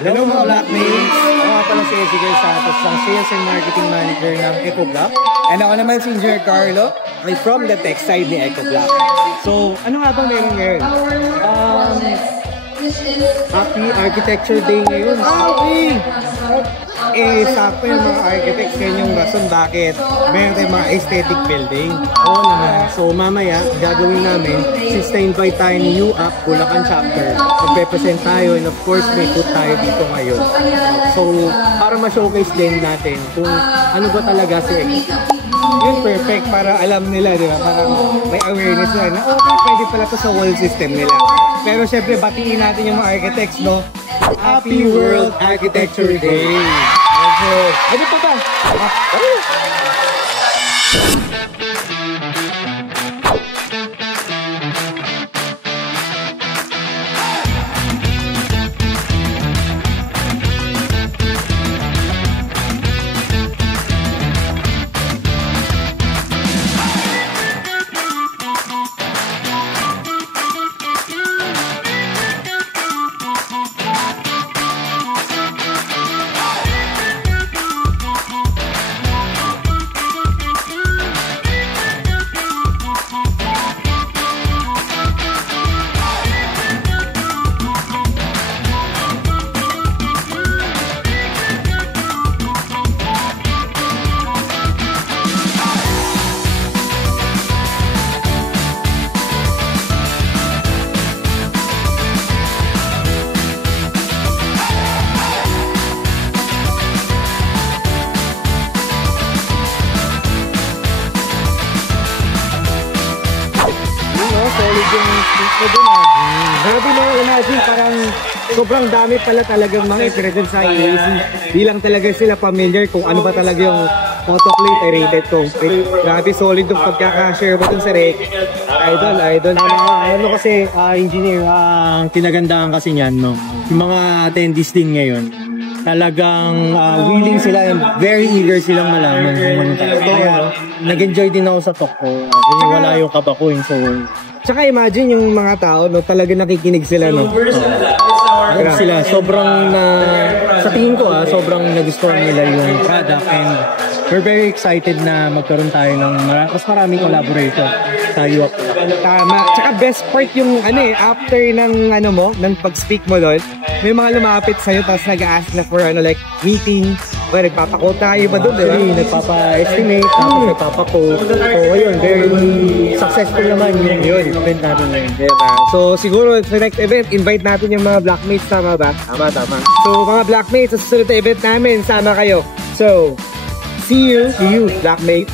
Hello mga Blackmates! Ako nga pala si Ezekiel Santos, ang Sales and Marketing Manager ng EcoBlock. And ako naman si Engineer Carlo, ay from the tech side ni EcoBlock. So, ano nga bang meron ngayon? Happy Architecture Day ngayon. Okay! Sakto yung mga architects, yan yung rason bakit meron tayong mga aesthetic building. Oo naman. So mamaya, gagawin namin, since na-invite tayo ni UAP, Bulacan Chapter, mag-represent tayo, and of course, may put tayo dito ngayon. So, para ma-showcase din natin kung ano ba talaga si EcoBlock. Yun, perfect, para alam nila, di ba? Para may awareness na, okay, pwede pala to sa wall system nila. Pero syempre, batiin natin yung mga architects, no? Happy World Architecture Day! Ano pa ba? Grabe na imagine, parang sobrang dami pala talagang mga present sa EAC. Di lang talaga sila familiar kung ano ba talaga yung autoclave aerated concrete. Grabe solid yung pagkaka-share mo dun sa Rek. Idol. Ano kasi, engineer, ang kinagandaan kasi niyan, no? Yung mga attendees din ngayon, talagang willing sila and very eager silang malaman kung ano talaga. Nag-enjoy din ako sa talk ko. Wala yung kaba ko. So, tsaka imagine yung mga tao, no, talaga nakikinig sila, no? Sila, sobrang sa tingin ko, sobrang nagustuhan nila yung product, and we're very excited na magkaroon tayo ng mas maraming collaborator tayo. Tama. Tsaka best part yung after ng ng pag-speak mo doon, may mga lumapit sa'yo tapos nag-ask na for like meeting, o nagpapakot tayo ba doon? Actually, nagpapa-estimate, tapos nagpapakot. So, ayun, very successful naman yung event natin ngayon. Diba? So, siguro sa next event, invite natin yung mga Blackmates, tama ba? Tama. So, mga Blackmates, sa susunod na event namin, sama kayo. So, see you, Blackmates.